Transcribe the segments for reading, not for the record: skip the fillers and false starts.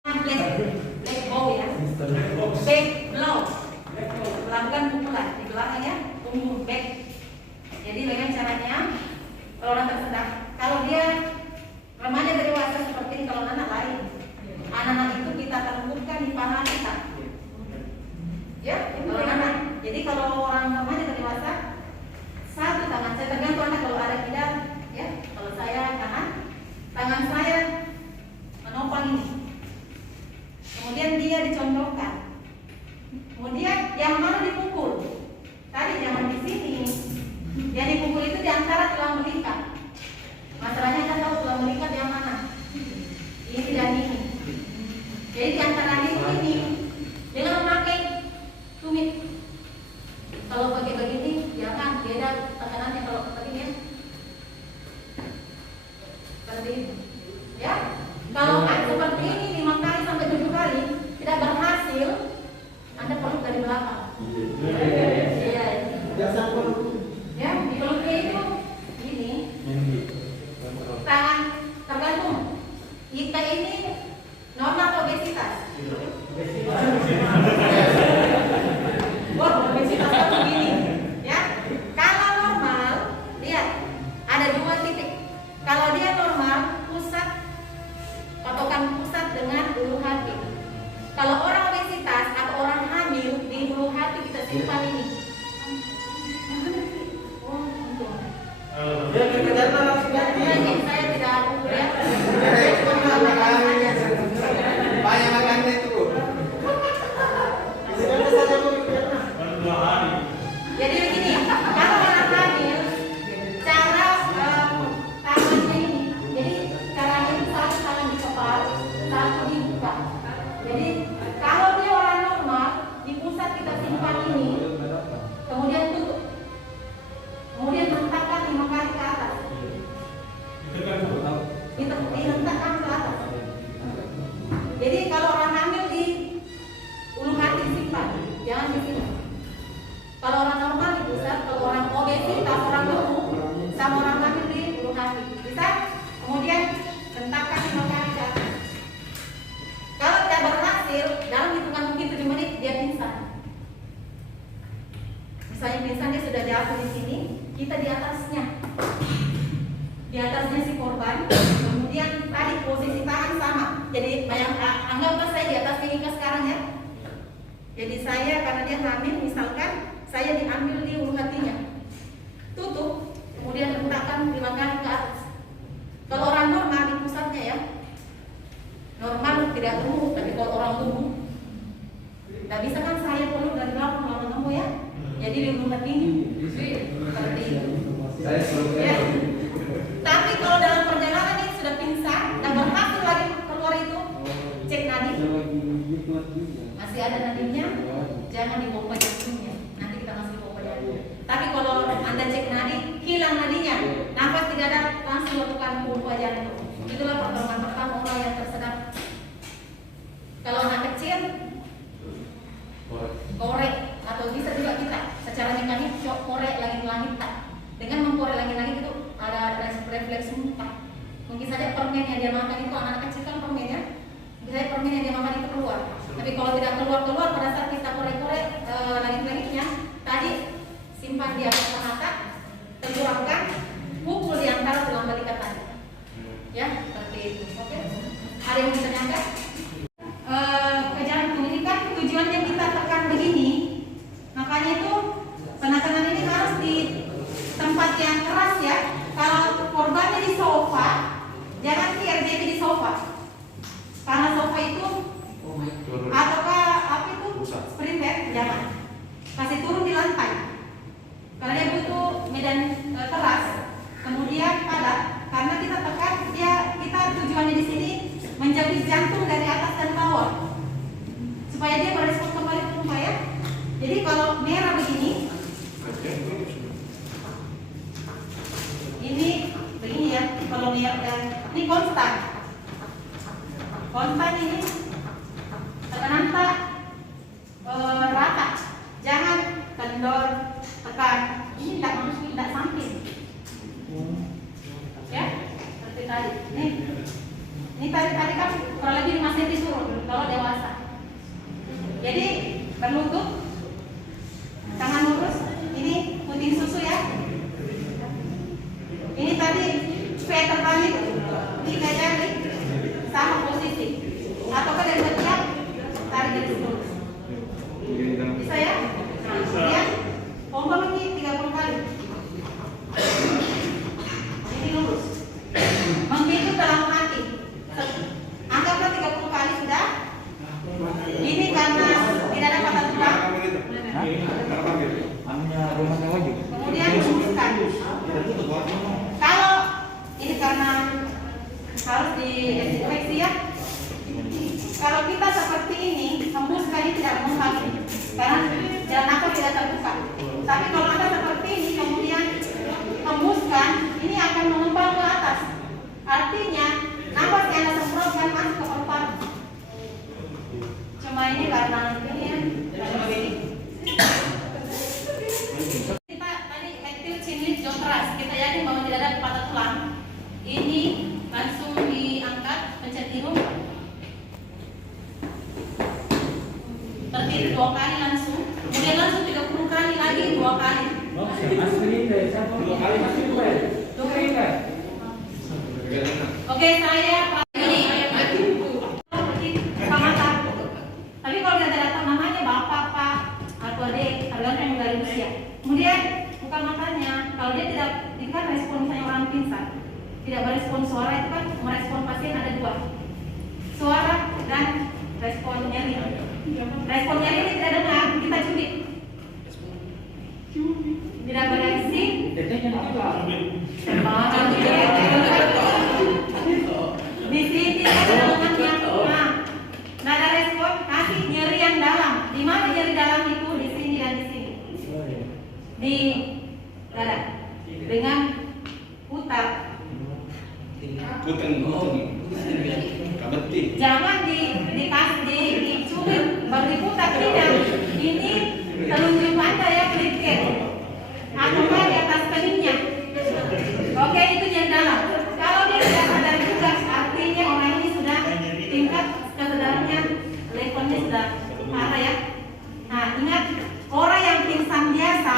Black bow ya. Back blow. Lakukan pukulan di belakang ya, punggung back. Jadi dengan caranya kalau orang tersedak, kalau dia remaja dari dewasa seperti ini, kalau anak lain, anak-anak itu kita tengkukkan di paha kita. Ya, kalau anak. Jadi kalau orang remaja dari dewasa, satu tangan saya tergantung anak kalau ada tidak, ya. Kalau saya kanan, tangan saya menopang ini. Kemudian dia dicondongkan. Kemudian yang mana dipukul? Tadi jangan di sini. Yang dipukul itu di antara tulang belikat. Masalahnya kita tahu tulang belikat yang mana? Ini dan ini. Jadi di antara ini dengan memakai tumit. Kalau pakai begini, jangan beda tekanannya kalau begini ya. Seperti ini. Ya. Kalau seperti ini 5 kali sampai 7 kali tidak berhasil, Anda peluk dari belakang. Iya. Ya, dipeluknya itu ini. Tangan tergantung. Kita ini normal atau obesitas? Wah, obesitas itu begini. Ya. Kalau normal, lihat ada 2 titik. Kalau dia normal, patokan pusat dengan ulu hati. Kalau orang obesitas atau orang hamil, di ulu hati kita simpan ini. Oh, untung. Saya tidak ukur ya. Saya cuma mengatakan saja. Banyak makan itu. Jadi begini, kalau orang hamil, cara tangannya ini, jadi caranya itu satu tangan di kepala, satu dibuka. Jadi kalau dia orang normal, di pusat kita simpan ini, kemudian tutup, kemudian hentakkan 5 kali ke atas, dihentakkan ke atas. Jadi kalau orang hamil di ulu hati simpan, jangan di sini. Kalau orang normal di pusat, kalau orang obesitas, orang gemuk, sama orang hamil di ulu hati, bisa. Kemudian hentakkan 5 kali ke atas. Kalau tidak berhasil, dalam hitungan mungkin 7 menit dia pingsan. Misalnya pingsan dia sudah jatuh di sini, kita di atasnya. Di atasnya si korban. Kemudian tadi posisi tangan sama. Jadi anggaplah saya di atas Nika sekarang ya. Jadi saya karena dia hamil misalkan saya diambil di ulu hatinya. Tutup, kemudian hentakkan 5 kali ke atas. Kalau orang normal di pusatnya ya. Normal tidak gemuk, tapi kalau orang gemuk tidak bisa kan saya peluk dari belakang kalau nemu ya. Jadi di ulu hatinya. Seperti itu. Ya. Tapi kalau dalam perjalanan ini sudah pingsan dan berhasil lagi keluar itu, cek nadi. Masih ada nadinya, jangan dipompa jantungnya. Nanti kita masih dipompa jantung. Tapi kalau Anda cek nadi, hilang nadinya, nafas tidak ada, langsung lakukan pompa jantung. Itulah pertolongan pertama orang yang tersedak. Kalau anak kecil, korek atau bisa juga kita secara mekanik korek langit-langit tak. Dengan memkorek langit-langit itu ada refleks muntah. Mungkin saja permen yang dia makan itu anak kecil kan permennya, bisa saja permen yang dia makan itu keluar. Tapi kalau tidak keluar pada saat kita korek-korek langit-langitnya, tadi simpan di atas mata, tenggelamkan, pukul di antara tulang belikat tadi. Ya, seperti itu. Oke. Ada yang bisa diangkat? Ke jantung ini kan tujuannya kita tekan begini, makanya itu penekanan ini harus di tempat yang keras ya. Kalau korbannya di sofa, jangan RJP di sofa, karena sofa itu ataukah apa itu spring bed, jangan kasih turun di lantai, karena dia butuh medan keras, kemudian padat. Karena kita tekan dia, kita tujuannya di sini menjepit jantung dari atas dan bawah supaya dia merespon kembali ke rumah ya. Jadi kalau merah begini, ini begini ya. Kalau merah ini konstan ini tekanan tak rata, jangan kendor tekan. Ini tidak samping ya seperti tadi. Ini tadi kan kurang lebih 5 cm turun. kalau kita seperti ini, hembuskan ini tidak mengembang karena jalan nafas tidak terbuka. Tapi kalau Anda seperti ini, kemudian hembuskan, ini akan mengembang ke atas. Artinya, nafas yang Anda semprotkan masuk ke paru-paru. Cuma ini karena ini ya, kita tadi active chin lift jauh keras, kita yakin bahwa tidak ada patah tulang. Ini langsung diangkat, pencet hidung, berdiri 2 kali langsung, kemudian langsung 30 kali lagi 2 kali. Oke, saya ini sama takut. Tapi kalau kita datang namanya bapak, pak, atau adik, tergantung yang dari usia. Kemudian buka matanya. Kalau dia tidak, itu kan respon misalnya orang pingsan, tidak berespon suara, itu kan merespon pasien ada 2, suara dan respon nyeri. Respon nyeri ini tidak dengar, kita cubit. Tidak bereaksi. Di sini ada lengannya. Nah, ada respon, kasih nyeri yang dalam. Di mana nyeri dalam itu? Di sini dan di sini. Di dada. Dengan putar. Jangan dicubit, baru diputar, tidak. Ini telunjuk Anda ya, pelikir. Atau di atas keningnya. Oke, itu yang dalam. Kalau dia tidak sadar juga, artinya orang ini sudah tingkat kesadarannya, levelnya sudah parah ya. Nah, ingat, orang yang pingsan biasa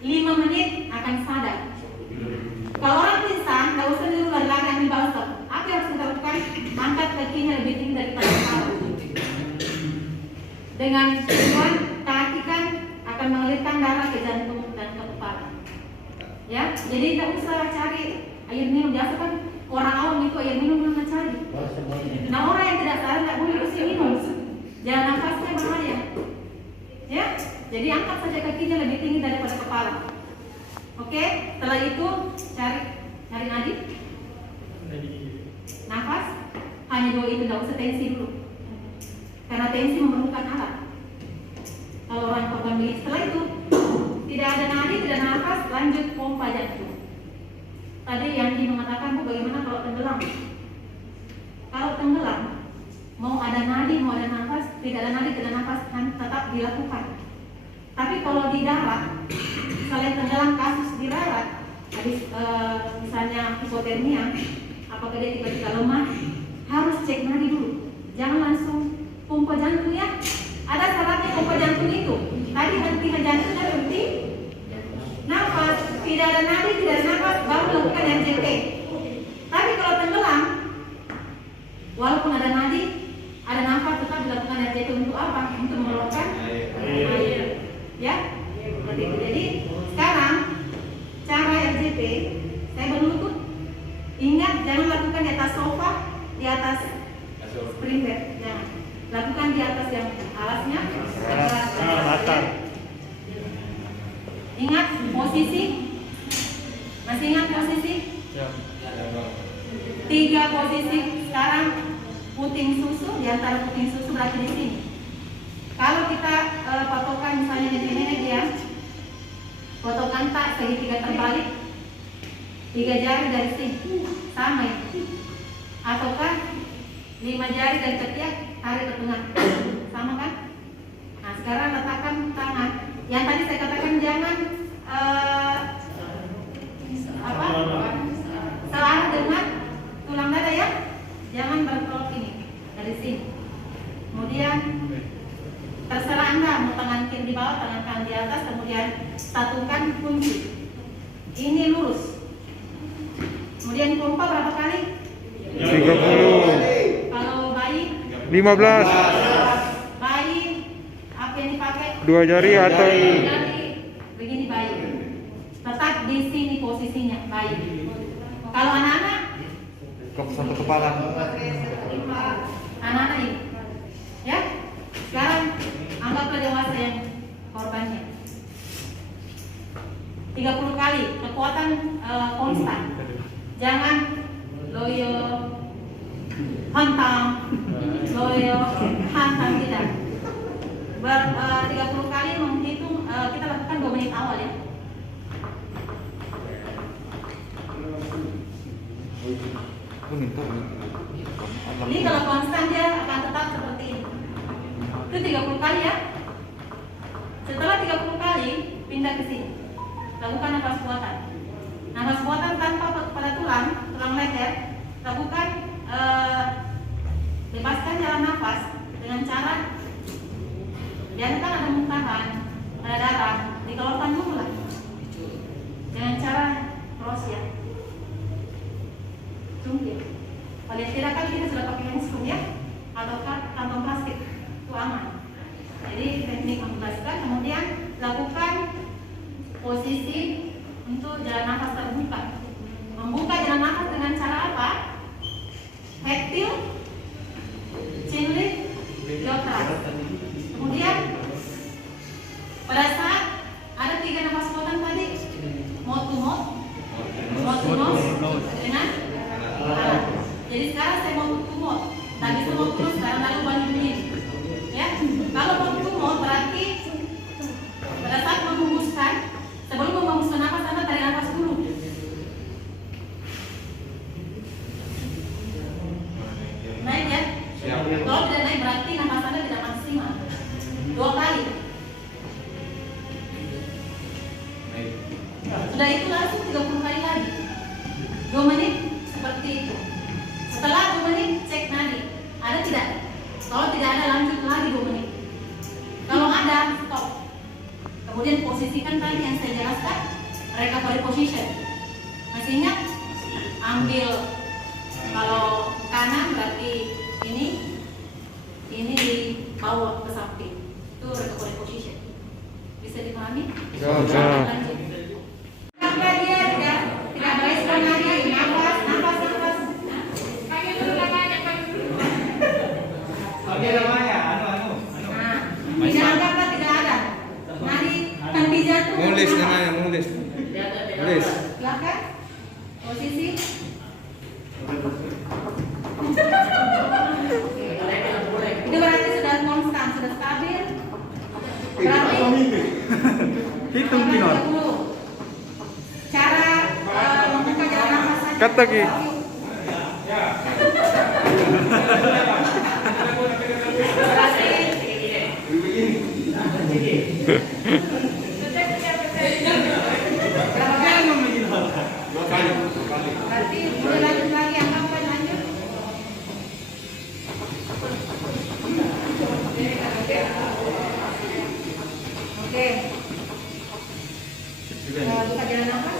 5 menit akan sadar. Kalau orang pingsan, nggak usah dulu lari ambil balsam. Apa yang harus kita lakukan? Angkat kakinya lebih tinggi daripada kepala. Dengan tujuan kaki kan akan mengalirkan darah ke jantung dan ke kepala. Ya, jadi tidak usah cari air minum. Biasa kan orang awam itu air minum mana cari. Nah, orang yang tidak sadar nggak boleh terus minum. Jangan nafasnya bahaya. Ya, jadi angkat saja kakinya lebih tinggi daripada kepala. Oke, setelah itu cari nadi, nafas, hanya 2 itu, tidak usah tensi dulu, karena tensi memerlukan alat. Kalau orang korban bilik, setelah itu tidak ada nadi, tidak nafas, lanjut pompa jantung. Tadi yang mengatakan, Bu, bagaimana kalau tenggelam? Kalau tenggelam, mau ada nadi, mau ada nafas, tidak ada nadi, tidak nafas, kan tetap dilakukan. Tapi kalau di darat, misalnya tenggelam kasus di darat, habis misalnya hipotermia, apakah dia tiba-tiba lemah, harus cek nadi dulu. Jangan langsung pompa jantung ya. Ada syaratnya pompa jantung itu. Tadi hentikan jantungnya berhenti, nafas, tidak ada nadi, tidak ada nafas, baru lakukan RJT. Tapi kalau tenggelam, walaupun ada nadi, ada nafas, tetap dilakukan RJT untuk apa? Untuk mengeluarkan air. Ya, seperti itu. Jadi sekarang cara RJP, saya berlutut. Ingat, jangan lakukan di atas sofa, di atas spring bed, jangan. Lakukan di atas yang alasnya. Ingat posisi. Masih ingat posisi? 3 posisi. Sekarang puting susu, di antara puting susu berarti di sini. Kalau kita patokan misalnya di sini dia, potongan tak segitiga terbalik, 3 jari dari sini, sama ya. Ataukah 5 jari dari ketiak, tarik ke tengah, sama kan? Nah, sekarang letakkan tangan. Yang tadi saya katakan jangan searah dengan tulang dada ya, jangan berkelok ini dari sini. Kemudian terserah Anda mau tangan kiri di bawah, tangan kanan di atas, kemudian satukan kunci. Ini lurus. Kemudian pompa berapa kali? 30. Kalau bayi 15. Bayi apa yang dipakai? 2 jari atau begini bayi. Tetap di sini posisinya bayi. Kalau anak-anak satu kepala. Anak-anak ini. Ya. Sekarang anggaplah dewasa yang korbannya. 30 kali kekuatan konstan. Jangan loyo, hantam, loyo, menit awal ya. Ini kalau konstan dia akan tetap seperti ini. Itu 30 kali ya. Setelah 30 kali pindah ke sini. Lakukan nafas buatan. Nafas buatan tanpa pada tulang leher. Lakukan lepaskan jalan nafas dengan cara biarkan ada muntahan, ada darah, dikeluarkan dulu lah. Dengan cara cross ya. Cungkil. Paling tidak kan kita sudah pakai handscoon ya, atau kantong plastik itu aman. Jadi teknik membebaskan, kemudian lakukan posisi untuk jalan nafas terbuka. Membuka jalan nafas dengan cara apa? Head tilt, chin lift, yaw thrust. Kemudian pada saat ada 3 nafas buatan tadi, mouth to mouth, dengan jadi sekarang saya mau tumor, tadi saya mau terus sekarang lalu banyak begini, ya. Kalau mau tumor berarti pada saat menghembuskan, sebelum menghembuskan nafas Anda tarik nafas dulu. Naik ya. Kalau tidak naik berarti nafas Anda tidak maksimal. 2 kali. Sudah itu langsung 30 kali lagi. 2 menit seperti itu. Setelah 2 menit cek nadi, ada tidak? Kalau tidak ada lanjut lagi 2 menit. Kalau ada stop. Kemudian posisikan tadi yang saya jelaskan, recovery position. Masih ingat? Ambil kalau kanan berarti ini dibawa ke samping. Itu recovery position. Bisa dipahami? Bisa. Lanjut. Sampai dia tidak berespon lagi, nafas. Oke namanya, Nah, tidak ada, tidak ada. Nadi kanti jatuh. Nulis namanya, nulis. Nulis. Silakan. Posisi. Itu berarti sudah konstan, sudah stabil. Berarti Hitung Kinor. 30. Cara membuka jalan nafas saja. Kata Ki. Berarti boleh lanjut lagi, angkat lanjut. Oke. Buka jalan nafas.